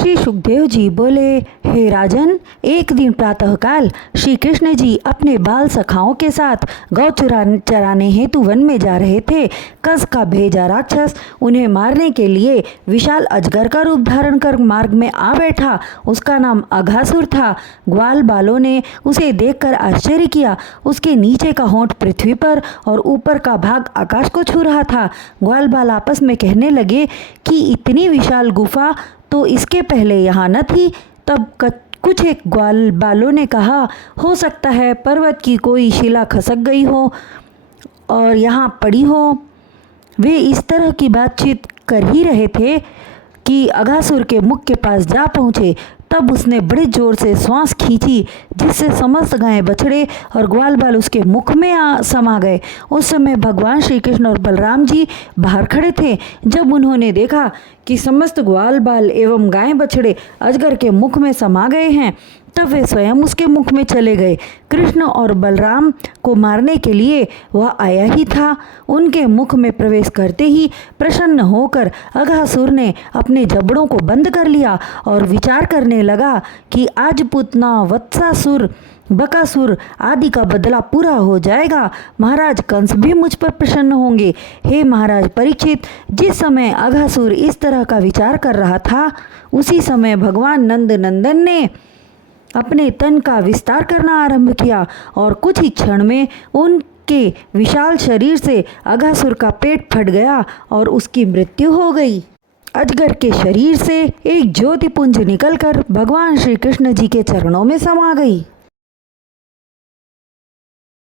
श्री सुखदेव जी बोले, हे राजन, एक दिन प्रातःकाल श्री कृष्ण जी अपने बाल सखाओं के साथ गौ चराने हेतु वन में जा रहे थे। कस का भेजा राक्षस उन्हें मारने के लिए विशाल अजगर का रूप धारण कर मार्ग में आ बैठा। उसका नाम अघासुर था। ग्वाल बालों ने उसे देखकर आश्चर्य किया। उसके नीचे का होंठ पृथ्वी पर और ऊपर का भाग आकाश को छू रहा था। ग्वाल बाल आपस में कहने लगे कि इतनी विशाल गुफा तो इसके पहले यहाँ न थी। तब कुछ एक ग्वाल बालों ने कहा, हो सकता है पर्वत की कोई शिला खसक गई हो और यहाँ पड़ी हो। वे इस तरह की बातचीत कर ही रहे थे कि अघासुर के मुख के पास जा पहुँचे। तब उसने बड़े जोर से श्वास खींची, जिससे समस्त गाय बछड़े और ग्वाल बाल उसके मुख में समा गए। उस समय भगवान श्री कृष्ण और बलराम जी बाहर खड़े थे। जब उन्होंने देखा कि समस्त ग्वाल बाल एवं गाय बछड़े अजगर के मुख में समा गए हैं, तब वे स्वयं उसके मुख में चले गए। कृष्ण और बलराम को मारने के लिए वह आया ही था। उनके मुख में प्रवेश करते ही प्रसन्न होकर अघासुर ने अपने जबड़ों को बंद कर लिया और विचार करने लगा कि आज पुतना, वत्सासुर, बकासुर आदि का बदला पूरा हो जाएगा। महाराज कंस भी मुझ पर प्रसन्न होंगे। हे महाराज परीक्षित, जिस समय अघासुर इस तरह का विचार कर रहा था, उसी समय भगवान नंद नंदन ने अपने तन का विस्तार करना आरंभ किया और कुछ ही क्षण में उनके विशाल शरीर से अघासुर का पेट फट गया और उसकी मृत्यु हो गई। अजगर के शरीर से एक ज्योतिपुंज निकलकर भगवान श्री कृष्ण जी के चरणों में समा गई।